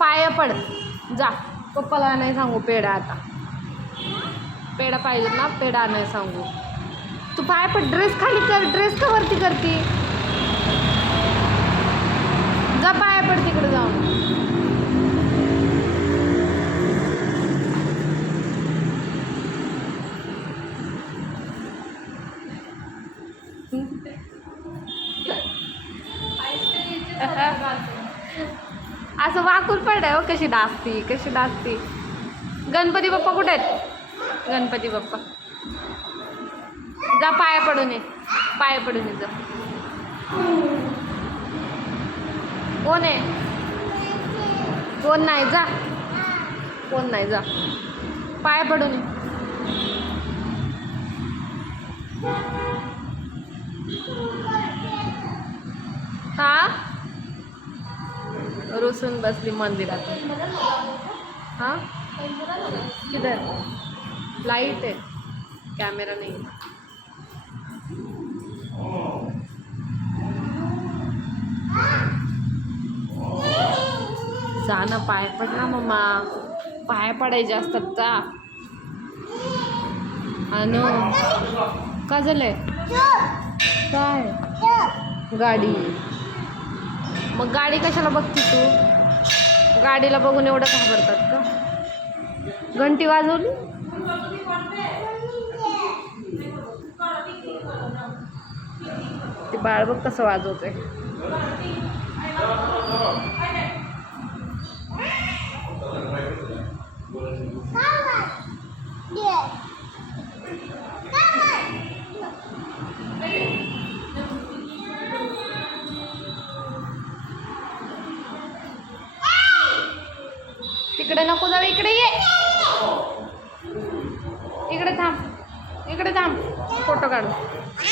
पाया पड. जा. पप्पाला नाही सांगू पेढा आता. पेढा पाहिजे ना पेढा नाही सांगू. तू पाया पड ड्रेस खाली कर ड्रेस का वरती करते? जा पाया पड तिकडे जाऊन. असं वाकून पडाय हो कशी डासती कशी डासती. गणपती बाप्पा कुठे आहेत? गणपती बाप्पा. जा पाया पडून ये. पाया पडून ये जा. कोण आहे? कोण नाही जा. कोण नाही जा. पाया पडून ये हा रुसून बसली मंदिरात. हा? किधर? लाइट आहे. कॅमेरा नाही. जा ना पाय पड ना मम्मा. पाय पडायचे असतात जा अनु का झालंय? काय? गाडी. मग गाडी कशाला बघते तू? गाडीला बघून एवढं घाबरतात का? घंटी वाजवली? ते बाळ बघ कसं वाजवतंय. तिकडे नको जाऊ इकडे ये. इकडे थांब इकडे थांब फोटो काढू